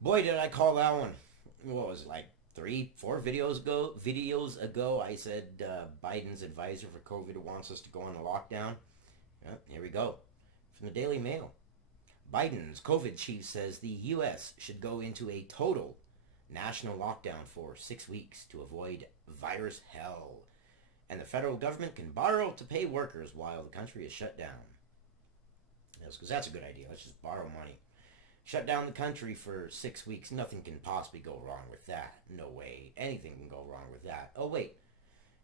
Boy, did I call that one. What was it, like 3, 4 videos ago? I said Biden's advisor for COVID wants us to go on a lockdown. Here we go. From the Daily Mail. Biden's COVID chief says the U.S. should go into a total national lockdown for 6 weeks to avoid virus hell. And the federal government can borrow to pay workers while the country is shut down. Because that's a good idea. Let's just borrow money. Shut down the country for 6 weeks. Nothing can possibly go wrong with that. No way. Anything can go wrong with that. Oh, wait.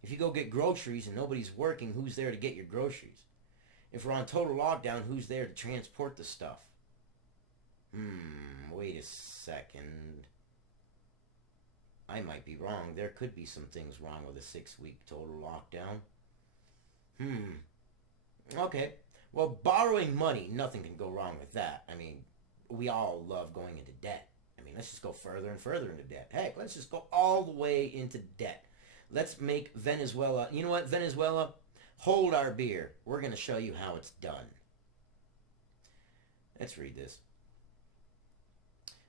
If you go get groceries and nobody's working, who's there to get your groceries? If we're on total lockdown, who's there to transport the stuff? Wait a second. I might be wrong. There could be some things wrong with a 6 week total lockdown. Okay. Well, borrowing money, nothing can go wrong with that. I mean, we all love going into debt. I mean, let's just go further and further into debt. Heck, let's just go all the way into debt. Let's make Venezuela, you know what, Venezuela, hold our beer. We're going to show you how it's done. Let's read this.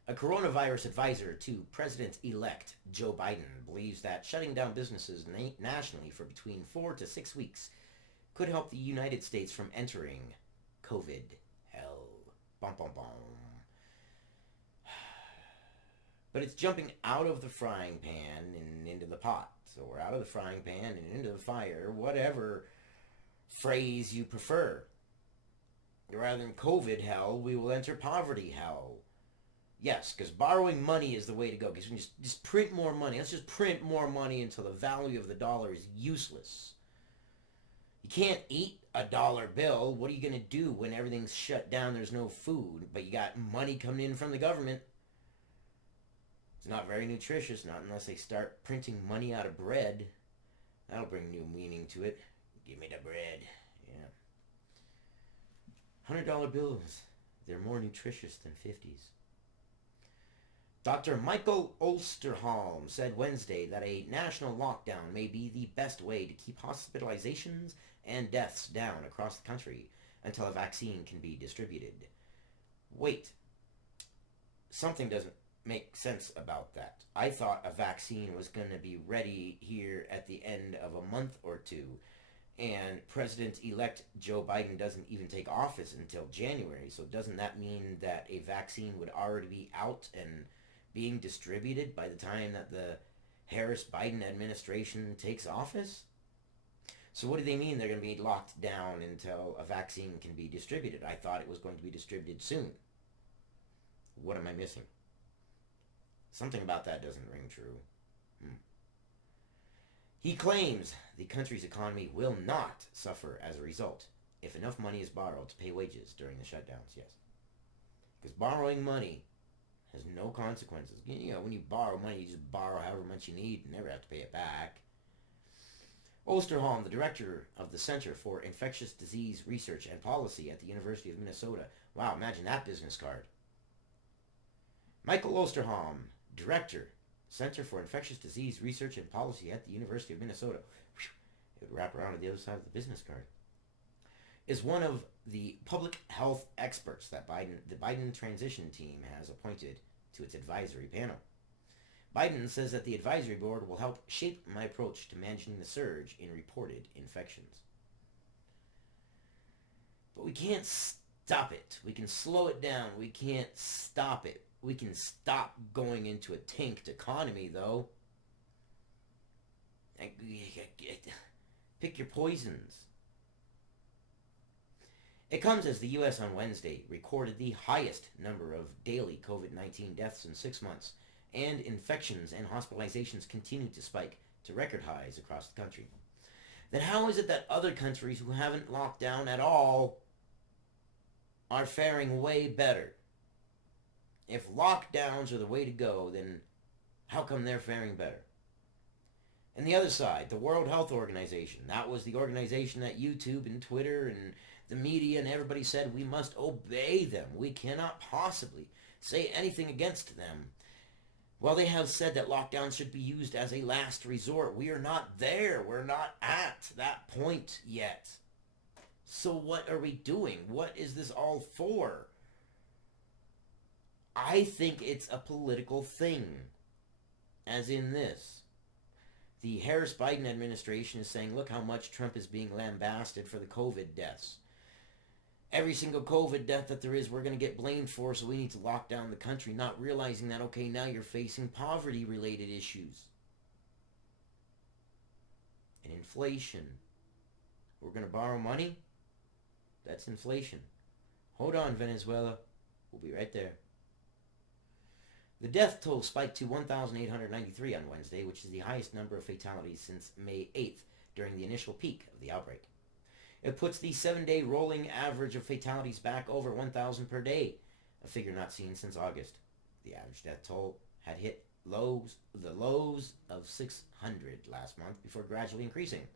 A coronavirus advisor to President-elect Joe Biden believes that shutting down businesses nationally for between 4 to 6 weeks could help the United States from entering COVID hell. Bum, bum, bum. But it's jumping out of the frying pan and into the pot. So we're out of the frying pan and into the fire, whatever phrase you prefer. Rather than COVID hell, we will enter poverty hell. Yes, because borrowing money is the way to go. Because we just print more money. Let's just print more money until the value of the dollar is useless. You can't eat a dollar bill. What are you going to do when everything's shut down? There's no food, but you got money coming in from the government. It's not very nutritious, not unless they start printing money out of bread. That'll bring new meaning to it. Give me the bread. Yeah. $100 bills. They're more nutritious than 50s. Dr. Michael Osterholm said Wednesday that a national lockdown may be the best way to keep hospitalizations and deaths down across the country until a vaccine can be distributed. Wait, something doesn't make sense about that. I thought a vaccine was going to be ready here at the end of a month or two, and President-elect Joe Biden doesn't even take office until January, so doesn't that mean that a vaccine would already be out and being distributed by the time that the Harris-Biden administration takes office? So what do they mean they're going to be locked down until a vaccine can be distributed? I thought it was going to be distributed soon. What am I missing? Something about that doesn't ring true. He claims the country's economy will not suffer as a result if enough money is borrowed to pay wages during the shutdowns, yes. Because borrowing money has no consequences. You know, when you borrow money, you just borrow however much you need and never have to pay it back. Osterholm, the director of the Center for Infectious Disease Research and Policy at the University of Minnesota. Wow, imagine that business card. Michael Osterholm, director, Center for Infectious Disease Research and Policy at the University of Minnesota. It would wrap around to the other side of the business card. Is one of the public health experts that the Biden transition team has appointed to its advisory panel. Biden says that the advisory board will help shape my approach to managing the surge in reported infections. But we can't stop it. We can slow it down. We can't stop it. We can stop going into a tanked economy, though. Pick your poisons. It comes as the U.S. on Wednesday recorded the highest number of daily COVID-19 deaths in 6 months, and infections and hospitalizations continue to spike to record highs across the country. Then how is it that other countries who haven't locked down at all are faring way better? If lockdowns are the way to go, then how come they're faring better? And the other side, the World Health Organization, that was the organization that YouTube and Twitter and the media and everybody said we must obey them. We cannot possibly say anything against them. Well, they have said that lockdown should be used as a last resort. We are not there. We're not at that point yet. So what are we doing? What is this all for? I think it's a political thing. As in this. The Harris-Biden administration is saying, look how much Trump is being lambasted for the COVID deaths. Every single COVID death that there is, we're going to get blamed for, so we need to lock down the country, not realizing that, okay, now you're facing poverty-related issues. And inflation. We're going to borrow money? That's inflation. Hold on, Venezuela. We'll be right there. The death toll spiked to 1,893 on Wednesday, which is the highest number of fatalities since May 8th, during the initial peak of the outbreak. It puts the 7-day rolling average of fatalities back over 1,000 per day, a figure not seen since August. The average death toll had hit the lows of 600 last month before gradually increasing.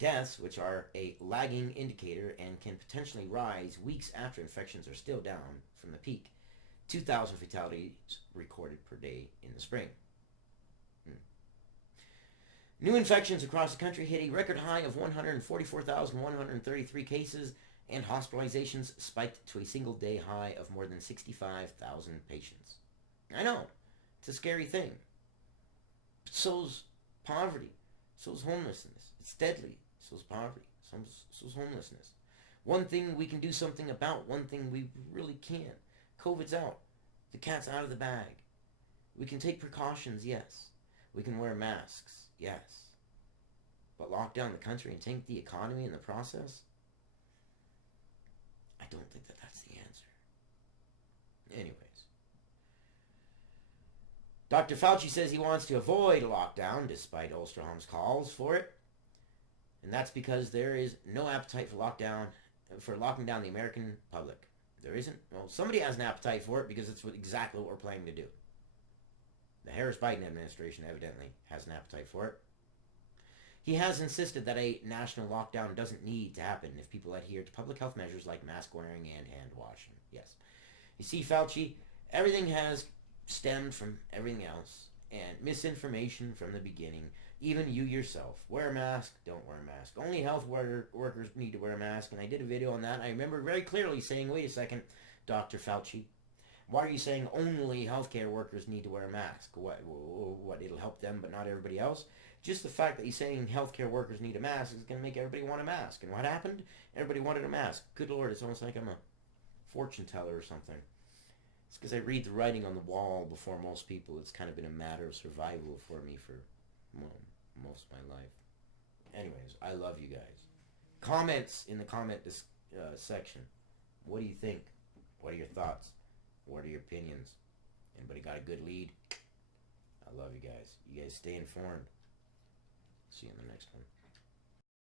Deaths, which are a lagging indicator and can potentially rise weeks after infections, are still down from the peak. 2,000 fatalities recorded per day in the spring. New infections across the country hit a record high of 144,133 cases, and hospitalizations spiked to a single-day high of more than 65,000 patients. I know, it's a scary thing. But so's poverty. So's homelessness. It's deadly. So's poverty. So's homelessness. One thing we can do something about, one thing we really can't. COVID's out. The cat's out of the bag. We can take precautions, yes. We can wear masks, yes. But lock down the country and tank the economy in the process? I don't think that that's the answer. Anyways. Dr. Fauci says he wants to avoid a lockdown despite Osterholm's calls for it. And that's because there is no appetite for locking down the American public. There isn't. Well, somebody has an appetite for it because it's exactly what we're planning to do. The Harris-Biden administration evidently has an appetite for it. He has insisted that a national lockdown doesn't need to happen if people adhere to public health measures like mask wearing and hand washing. Yes. You see, Fauci, everything has stemmed from everything else, and misinformation from the beginning. Even you yourself. Wear a mask, don't wear a mask. Only health workers need to wear a mask, and I did a video on that. I remember very clearly saying, wait a second, Dr. Fauci, why are you saying only healthcare workers need to wear a mask? What, it'll help them but not everybody else? Just the fact that he's saying healthcare workers need a mask is going to make everybody want a mask. And what happened? Everybody wanted a mask. Good Lord, it's almost like I'm a fortune teller or something. It's because I read the writing on the wall before most people. It's kind of been a matter of survival for me for most of my life. Anyways, I love you guys. Comments in the comment section. What do you think? What are your thoughts? What are your opinions? Anybody got a good lead? I love you guys. You guys stay informed. See you in the next one.